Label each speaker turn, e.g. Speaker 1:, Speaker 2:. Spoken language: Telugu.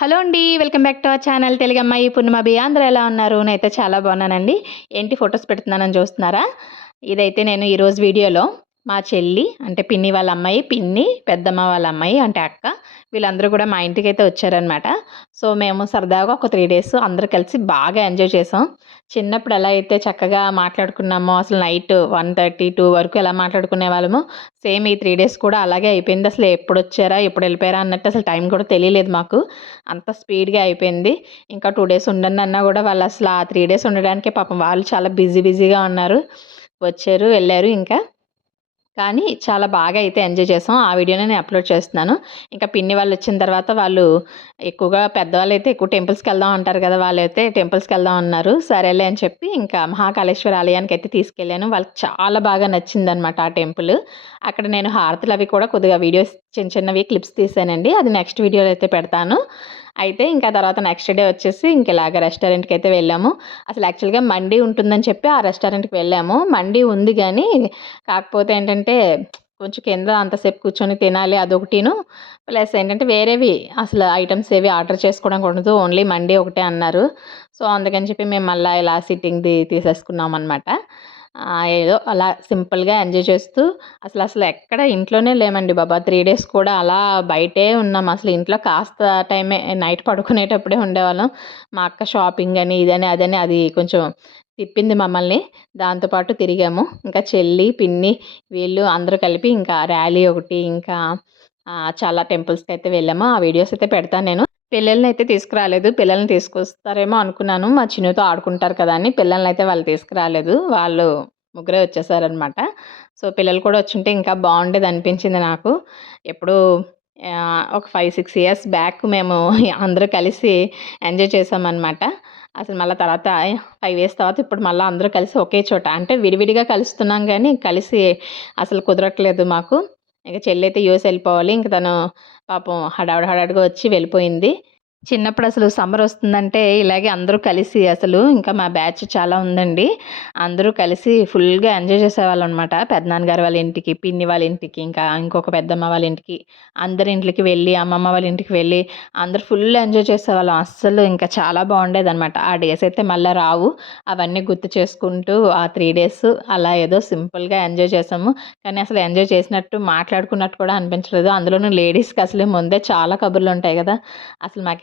Speaker 1: హలో అండి welcome back to our channel. Telugu అమ్మాయి పూర్ణిమాబి అందరూ ఎలా ఉన్నారు? నేనైతే చాలా బాగున్నానండి. ఏంటి ఫొటోస్ పెడుతున్నానని చూస్తున్నారా? ఇదైతే నేను ఈరోజు వీడియోలో మా చెల్లి అంటే పిన్ని వాళ్ళ అమ్మాయి పిన్ని పెద్దమ్మ వాళ్ళ అమ్మాయి అంటే అక్క వీళ్ళందరూ కూడా మా ఇంటికి అయితే వచ్చారనమాట సో మేము సరదాగా ఒక త్రీ డేస్ అందరూ కలిసి బాగా ఎంజాయ్ చేసాం. చిన్నప్పుడు ఎలా అయితే చక్కగా మాట్లాడుకున్నామో అసలు నైట్ వన్ థర్టీ టూ వరకు ఎలా మాట్లాడుకునే వాళ్ళము సేమ్ ఈ త్రీ డేస్ కూడా అలాగే అయిపోయింది. అసలు ఎప్పుడు వచ్చారా ఎప్పుడు వెళ్ళిపోయారా అన్నట్టు అసలు టైం కూడా తెలియలేదు మాకు. అంత స్పీడ్గా అయిపోయింది. ఇంకా టూ డేస్ ఉండండి అన్నా కూడా వాళ్ళు అసలు ఆ త్రీ డేస్ ఉండడానికి పాపం వాళ్ళు చాలా బిజీ బిజీగా ఉన్నారు. వచ్చారు వెళ్ళారు ఇంకా. కానీ చాలా బాగా అయితే ఎంజాయ్ చేసాం. ఆ వీడియోనే నేను అప్లోడ్ చేస్తున్నాను. ఇంకా పిన్ని వాళ్ళు వచ్చిన తర్వాత వాళ్ళు ఎక్కువగా పెద్దవాళ్ళు అయితే ఎక్కువ టెంపుల్స్కి వెళ్దాం అంటారు కదా వాళ్ళు అయితే టెంపుల్స్కి వెళ్దాం అన్నారు. సరేలే అని చెప్పి ఇంకా మహాకాళేశ్వర ఆలయానికి అయితే తీసుకెళ్ళాను. వాళ్ళకి చాలా బాగా నచ్చిందనమాట ఆ టెంపుల్. అక్కడ నేను హారతులు అవి కూడా కొద్దిగా వీడియోస్ చిన్న చిన్నవి క్లిప్స్ తీసానండి. అది నెక్స్ట్ వీడియోలో అయితే పెడతాను. అయితే ఇంకా తర్వాత నెక్స్ట్ డే వచ్చేసి ఇంక ఇలాగ రెస్టారెంట్కి అయితే వెళ్ళాము. అసలు యాక్చువల్గా మండీ ఉంటుందని చెప్పి ఆ రెస్టారెంట్కి వెళ్ళాము. మండీ ఉంది కానీ కాకపోతే ఏంటంటే కొంచెం కింద అంతసేపు కూర్చొని తినాలి అదొకటిను. ప్లస్ ఏంటంటే వేరేవి అసలు ఐటమ్స్ ఏవి ఆర్డర్ చేసుకోవడం ఉండదు ఓన్లీ మండీ ఒకటే అన్నారు. సో అందుకని చెప్పి మేము మళ్ళీ ఇలా సిట్టింగ్ది తీసేసుకున్నాం అనమాట ఏదో అలా సింపుల్గా ఎంజాయ్ చేస్తూ అసలు అసలు ఎక్కడ ఇంట్లోనే లేమండి బాబా. త్రీ డేస్ కూడా అలా బయటే ఉన్నాం. అసలు ఇంట్లో కాస్త టైమే నైట్ పడుకునేటప్పుడే ఉండేవాళ్ళం. మా అక్క షాపింగ్ అని ఇదని అదని అది కొంచెం తిప్పింది మమ్మల్ని. దాంతోపాటు తిరిగాము. ఇంకా చెల్లి పిన్ని వీళ్ళు అందరూ కలిపి ఇంకా ర్యాలీ ఒకటి ఇంకా చాలా టెంపుల్స్కి అయితే వెళ్ళాము. ఆ వీడియోస్ అయితే పెడతాను నేను. పిల్లల్ని అయితే తీసుకురాలేదు పిల్లల్ని తీసుకొస్తారేమో అనుకున్నాను. మా చిన్నతో ఆడుకుంటారు కదా అని పిల్లల్ని అయితే వాళ్ళు తీసుకురాలేదు. వాళ్ళు ముగ్గురే వచ్చేసారనమాట. సో పిల్లలు కూడా వచ్చుంటే ఇంకా బాగుండేది అనిపించింది నాకు. ఎప్పుడు ఒక ఫైవ్ సిక్స్ ఇయర్స్ బ్యాక్ మేము అందరూ కలిసి ఎంజాయ్ చేసామన్నమాట అసలు మళ్ళీ తర్వాత ఫైవ్ ఇయర్స్ తర్వాత ఇప్పుడు మళ్ళీ అందరూ కలిసి ఒకే చోట అంటే విడివిడిగా కలుస్తున్నాం కానీ కలిసి అసలు కుదరట్లేదు మాకు. ఇక చెల్లి అయితే యూఎస్ వెళ్ళిపోవాలి. ఇంక తను పాపం హడావిడి హడావిడిగా వచ్చి వెళ్ళిపోయింది. చిన్నప్పుడు అసలు సమ్మర్ వస్తుందంటే ఇలాగే అందరూ కలిసి అసలు ఇంకా మా బ్యాచ్ చాలా ఉందండి. అందరూ కలిసి ఫుల్గా ఎంజాయ్ చేసేవాళ్ళం అనమాట పెద్దనాన్నగారు వాళ్ళ ఇంటికి పిన్ని వాళ్ళ ఇంటికి ఇంకా ఇంకొక పెద్దమ్మ వాళ్ళ ఇంటికి అందరి ఇంటికి వెళ్ళి అమ్మమ్మ వాళ్ళ ఇంటికి వెళ్ళి అందరూ ఫుల్ ఎంజాయ్ చేసేవాళ్ళం. అస్సలు ఇంకా చాలా బాగుండేది అనమాట ఆ డేస్ అయితే మళ్ళీ రావు. అవన్నీ గుర్తు చేసుకుంటూ ఆ త్రీ డేస్ అలా ఏదో సింపుల్గా ఎంజాయ్ చేసాము. కానీ అసలు ఎంజాయ్ చేసినట్టు మాట్లాడుకున్నట్టు కూడా అనిపించలేదు. అందులోనూ లేడీస్కి అసలు ముందే చాలా కబుర్లు ఉంటాయి కదా. అసలు మాకు